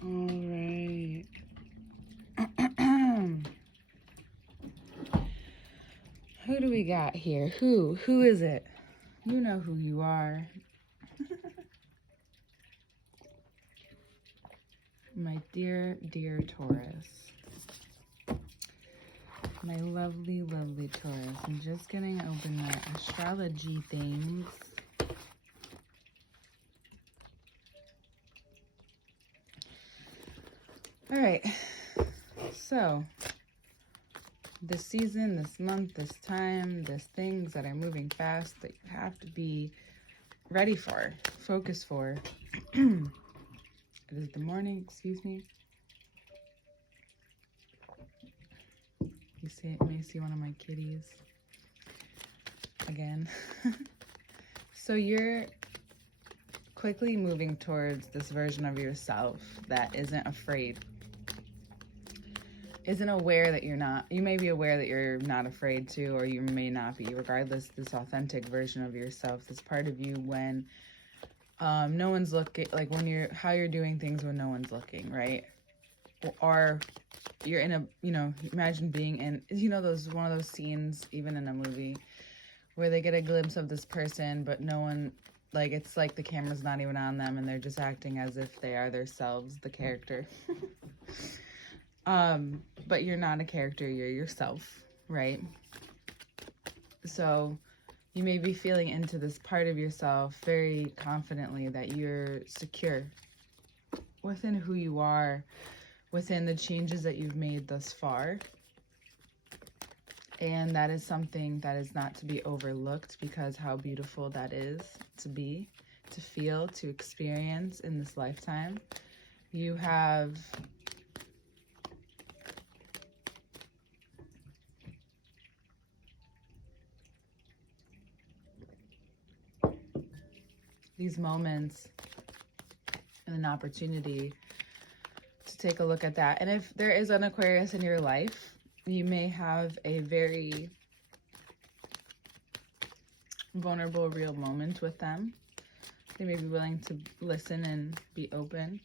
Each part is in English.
All right. Who do we got here? Who is it? You know who you are. My dear, dear Taurus. My lovely, lovely Taurus. I'm just gonna open my astrology things. All right. So, this season, this month, this time, there's things that are moving fast that you have to be ready for, focused for. It is the morning, excuse me. You may see one of my kitties again. So you're quickly moving towards this version of yourself that isn't afraid, isn't aware that you're not. You may be aware that you're not afraid to, or you may not be. Regardless, this authentic version of yourself, this part of you when no one's looking, like when how you're doing things when no one's looking, right? Or you're in a, imagine being in, one of those scenes, even in a movie, where they get a glimpse of this person, but no one, like, it's like the camera's not even on them and they're just acting as if they are themselves, the character. But you're not a character, you're yourself, right? So you may be feeling into this part of yourself very confidently that you're secure within who you are, within the changes that you've made thus far. And that is something that is not to be overlooked, because how beautiful that is to be, to feel, to experience in this lifetime. You have these moments and an opportunity to take a look at that. And if there is an Aquarius in your life, you may have a very vulnerable, real moment with them. They may be willing to listen and be open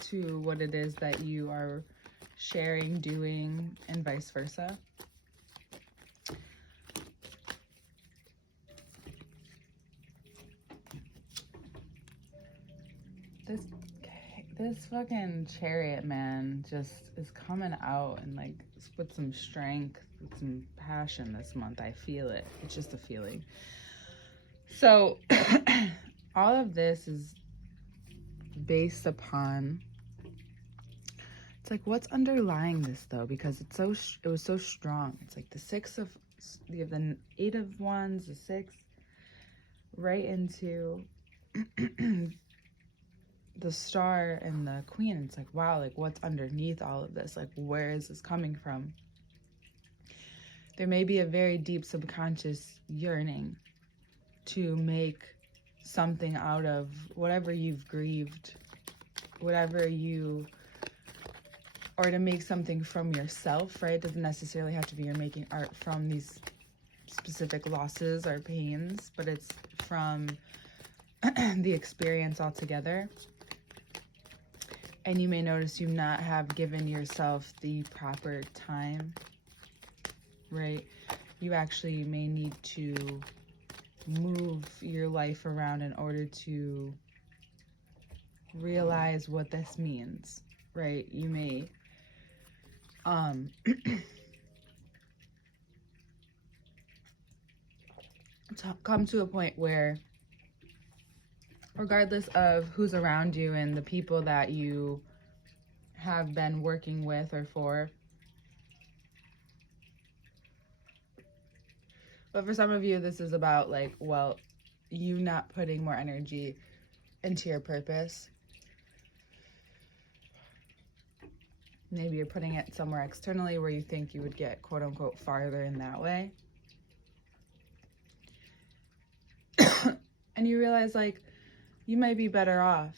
to what it is that you are sharing, doing, and vice versa. This fucking Chariot man just is coming out and like with some strength, with some passion this month. I feel it. It's just a feeling. So all of this is based upon, it's like, what's underlying this though? Because it was so strong. It's like you have the 8 of Wands, the 6, right into the Star and the Queen. It's like, wow, like what's underneath all of this? Like, where is this coming from? There may be a very deep subconscious yearning to make something out of whatever you've grieved, or to make something from yourself, right? It doesn't necessarily have to be you're making art from these specific losses or pains, but it's from the experience altogether. And you may notice you not have given yourself the proper time, right? You actually may need to move your life around in order to realize what this means, right? You may come to a point where, regardless of who's around you and the people that you have been working with or for, but for some of you, this is about like, well, you not putting more energy into your purpose. Maybe you're putting it somewhere externally where you think you would get quote unquote farther in that way. And you realize like you might be better off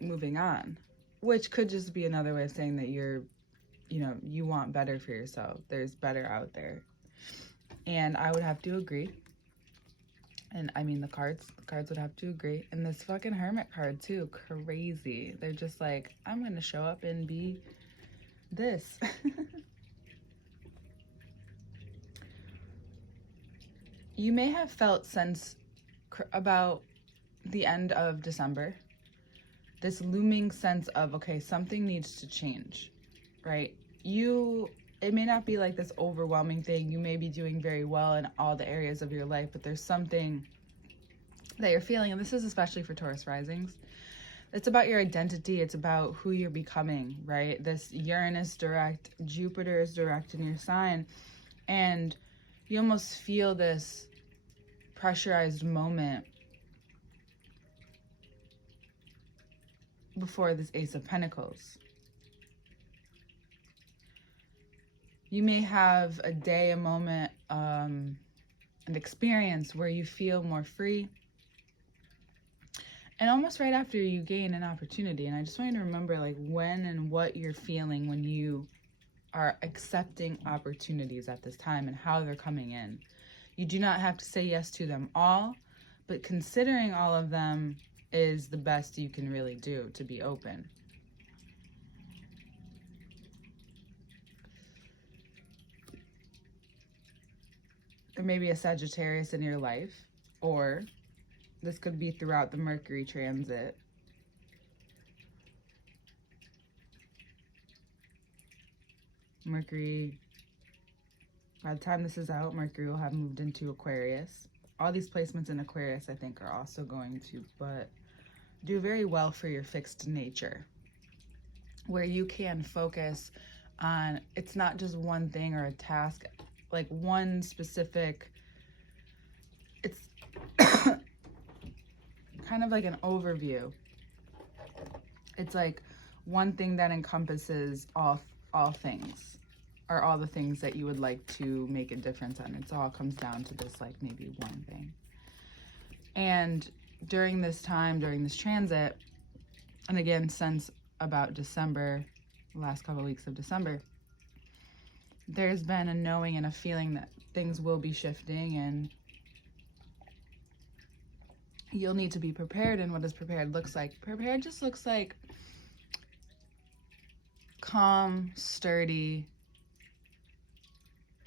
moving on, which could just be another way of saying that you're, you want better for yourself. There's better out there. And I would have to agree. And I mean, the cards would have to agree. And this fucking Hermit card too, crazy. They're just like, I'm gonna show up and be this. You may have felt sense about the end of December, this looming sense of, okay, something needs to change, right? It may not be like this overwhelming thing. You may be doing very well in all the areas of your life, but there's something that you're feeling, and this is especially for Taurus risings. It's about your identity. It's about who you're becoming, right? This Uranus direct, Jupiter is direct in your sign, and you almost feel this pressurized moment before this Ace of Pentacles. You may have a day, a moment, an experience where you feel more free, and almost right after you gain an opportunity. And I just want you to remember like when and what you're feeling when you are accepting opportunities at this time and how they're coming in. You do not have to say yes to them all, but considering all of them is the best you can really do to be open. There may be a Sagittarius in your life, or this could be throughout the Mercury transit. Mercury, by the time this is out, Mercury will have moved into Aquarius. All these placements in Aquarius, I think, are also going to do very well for your fixed nature, where you can focus on, it's not just one thing or a task, like one specific, it's kind of like an overview. It's like one thing that encompasses all things, or all the things that you would like to make a difference on. It all comes down to this, like maybe one thing. And during this time, during this transit, and again, since about December, the last couple of weeks of December, there's been a knowing and a feeling that things will be shifting, and you'll need to be prepared. And what does prepared looks like? Prepared just looks like calm, sturdy,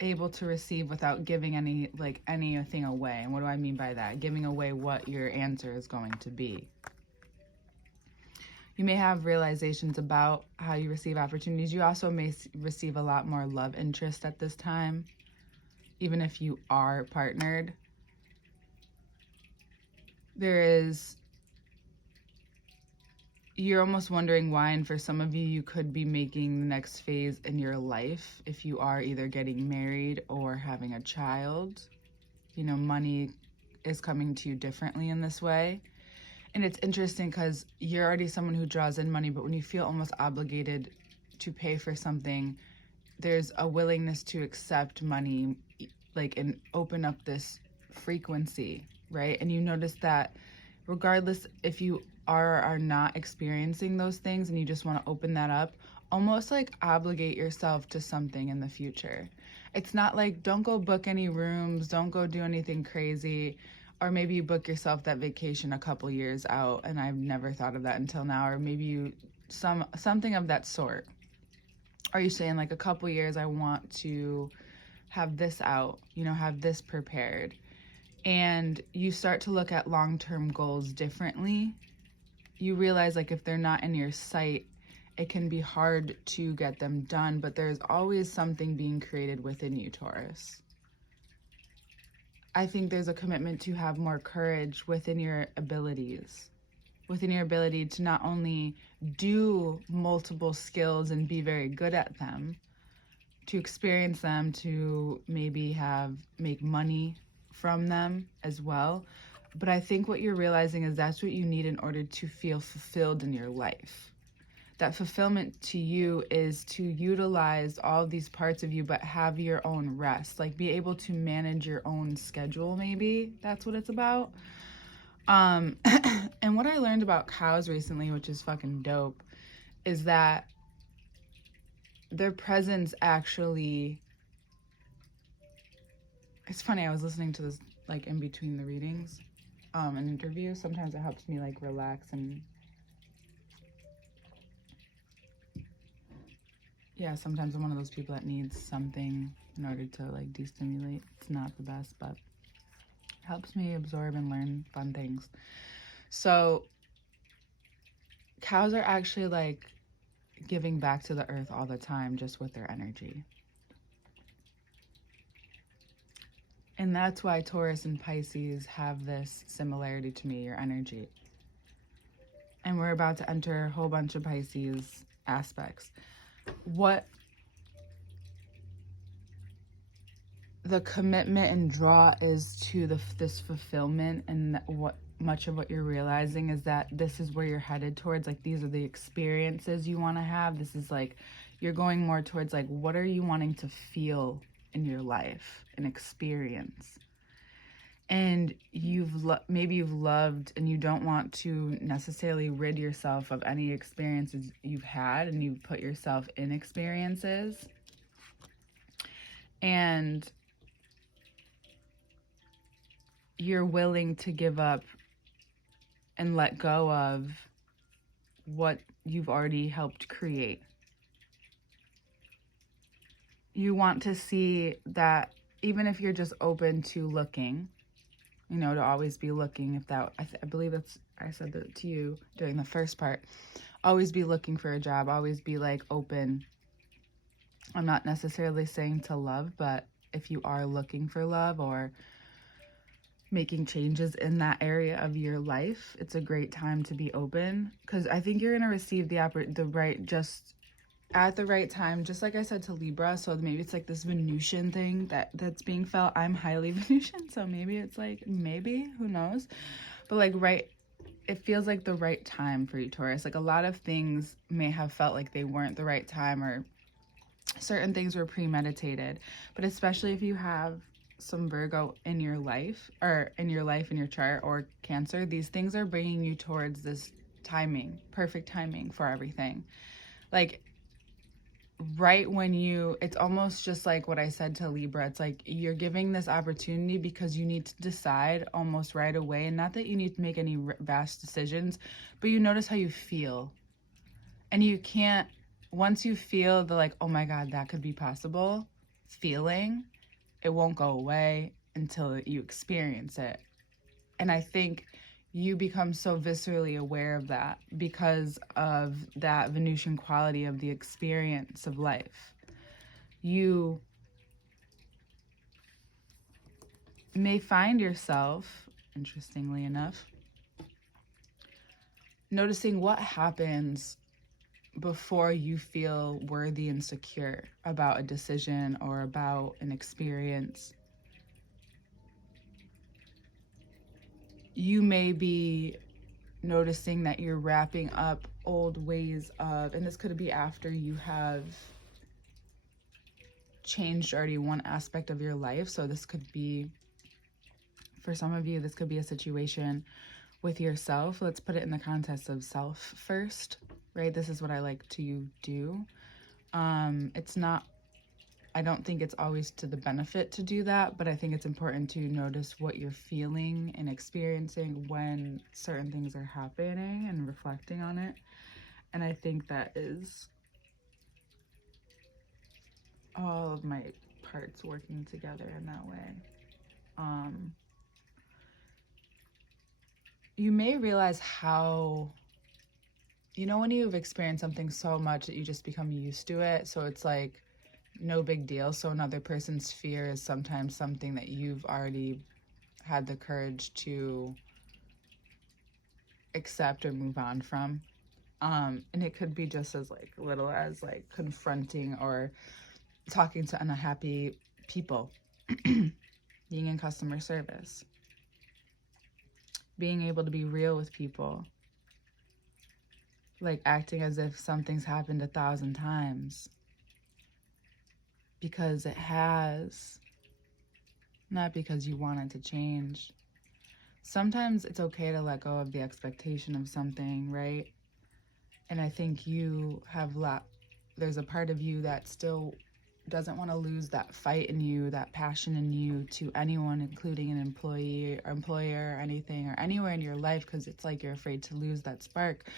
able to receive without giving anything away. And what do I mean by that? Giving away what your answer is going to be. You may have realizations about how you receive opportunities. You also may receive a lot more love interest at this time, even if you are partnered. You're almost wondering why, and for some of you, you could be making the next phase in your life if you are either getting married or having a child. You know, money is coming to you differently in this way. And it's interesting because you're already someone who draws in money, but when you feel almost obligated to pay for something, there's a willingness to accept money, like, and open up this frequency, right? And you notice that regardless if you are or are not experiencing those things, and you just want to open that up, almost like obligate yourself to something in the future. It's not like, don't go book any rooms, don't go do anything crazy, or maybe you book yourself that vacation a couple years out, and I've never thought of that until now, or maybe something of that sort. Are you saying like a couple years, I want to have this out, have this prepared, and you start to look at long-term goals differently. You realize like if they're not in your sight, it can be hard to get them done, but there's always something being created within you, Taurus. I think there's a commitment to have more courage within your abilities, within your ability to not only do multiple skills and be very good at them, to experience them, to maybe make money from them as well. But I think what you're realizing is that's what you need in order to feel fulfilled in your life. That fulfillment to you is to utilize all these parts of you, but have your own rest. Like be able to manage your own schedule, maybe. That's what it's about. And what I learned about cows recently, which is fucking dope, is that their presence actually... It's funny, I was listening to this like in between the readings, an interview. Sometimes it helps me like relax and yeah, sometimes I'm one of those people that needs something in order to like destimulate. It's not the best, but it helps me absorb and learn fun things. So cows are actually like giving back to the earth all the time just with their energy. And that's why Taurus and Pisces have this similarity to me, your energy. And we're about to enter a whole bunch of Pisces aspects. What the commitment and draw is to this fulfillment, and what much of what you're realizing is that this is where you're headed towards. Like, these are the experiences you want to have. This is like, you're going more towards like, what are you wanting to feel in your life and experience? And maybe you've loved and you don't want to necessarily rid yourself of any experiences you've had, and you've put yourself in experiences. And you're willing to give up and let go of what you've already helped create. You want to see that even if you're just open to looking, you know, to always be looking. If that, I believe I said that to you during the first part. Always be looking for a job. Always be like open. I'm not necessarily saying to love, but if you are looking for love or making changes in that area of your life, it's a great time to be open, because I think you're going to receive the right, just at the right time, just like I said to Libra. So maybe it's like this Venusian thing that's being felt. I'm highly Venusian, so maybe it's like, maybe, who knows, but like it feels like the right time for you, Taurus. Like, a lot of things may have felt like they weren't the right time, or certain things were premeditated, but especially if you have some Virgo in your life, in your chart, or Cancer, these things are bringing you towards this timing, perfect timing for everything. Like, right when it's almost just like what I said to Libra. It's like you're giving this opportunity because you need to decide almost right away. And not that you need to make any vast decisions, but you notice how you feel. And you can't, once you feel the like, oh my God, that could be possible feeling, it won't go away until you experience it. And I think you become so viscerally aware of that because of that Venusian quality of the experience of life. You may find yourself, interestingly enough, noticing what happens before you feel worthy and secure about a decision or about an experience. You may be noticing that you're wrapping up old ways of, and this could be after you have changed already one aspect of your life. So this could be, for some of you, this could be a situation with yourself. Let's put it in the context of self first, right? This is what I like to do. It's not, I don't think it's always to the benefit to do that, but I think it's important to notice what you're feeling and experiencing when certain things are happening and reflecting on it. And I think that is all of my parts working together in that way. You may realize how, when you've experienced something so much that you just become used to it. So it's like no big deal. So another person's fear is sometimes something that you've already had the courage to accept or move on from. And it could be just as like little as like confronting or talking to unhappy people, being in customer service, being able to be real with people, like acting as if something's happened 1,000 times, because it has, not because you want it to change. Sometimes it's okay to let go of the expectation of something, right? And I think you have there's a part of you that still doesn't want to lose that fight in you, that passion in you to anyone, including an employee or employer or anything or anywhere in your life, because it's like you're afraid to lose that spark.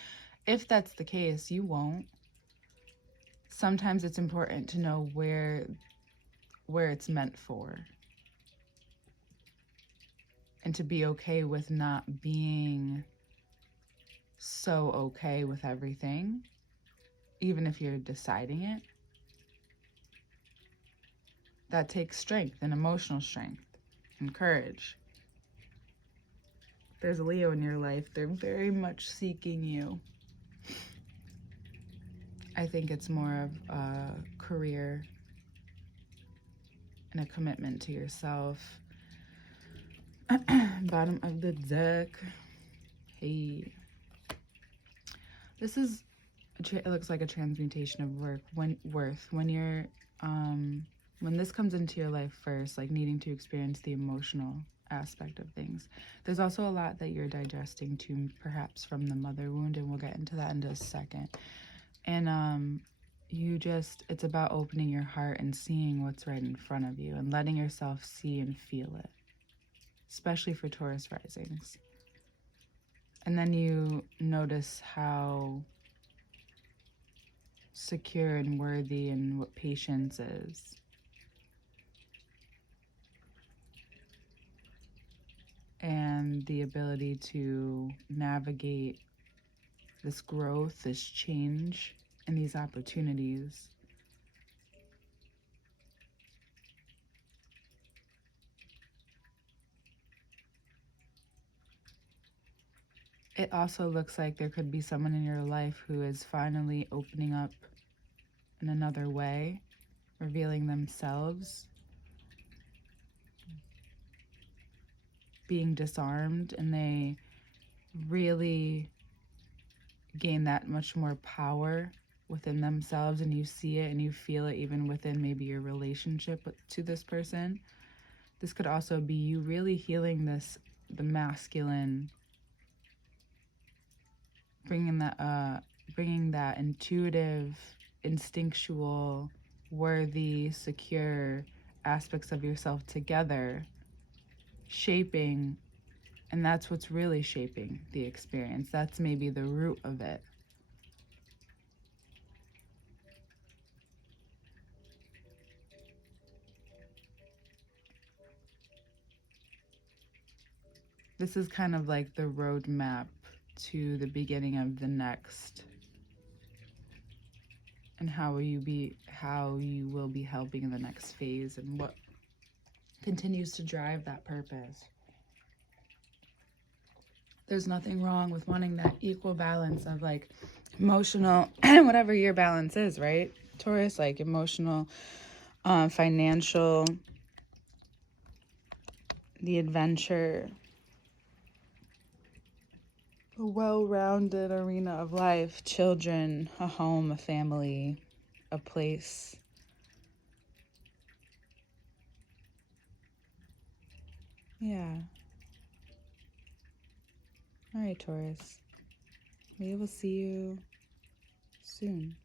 If that's the case, you won't. Sometimes it's important to know where it's meant for, and to be okay with not being so okay with everything, even if you're deciding it. That takes strength and emotional strength and courage. If there's a Leo in your life, they're very much seeking you. I think it's more of a career and a commitment to yourself. Bottom of the deck. Hey. This is, it looks like a transmutation of worth. When you're, when this comes into your life first, like needing to experience the emotional aspect of things, there's also a lot that you're digesting too, perhaps from the mother wound, and we'll get into that in just a second. And it's about opening your heart and seeing what's right in front of you and letting yourself see and feel it, especially for Taurus risings. And then you notice how secure and worthy and what patience is. And the ability to navigate this growth, this change, and these opportunities. It also looks like there could be someone in your life who is finally opening up in another way, revealing themselves, being disarmed, and they really gain that much more power within themselves, and you see it and you feel it even within maybe your relationship to this person. This could also be you really healing the masculine, bringing that intuitive, instinctual, worthy, secure aspects of yourself together, shaping, and that's what's really shaping the experience. That's maybe the root of it. This is kind of like the roadmap to the beginning of the next, and how you will be helping in the next phase, and what continues to drive that purpose. There's nothing wrong with wanting that equal balance of like emotional, whatever your balance is, right, Taurus? Like emotional, financial, the adventure, a well-rounded arena of life, children, a home, a family, a place. Yeah. All right, Taurus. We will see you soon.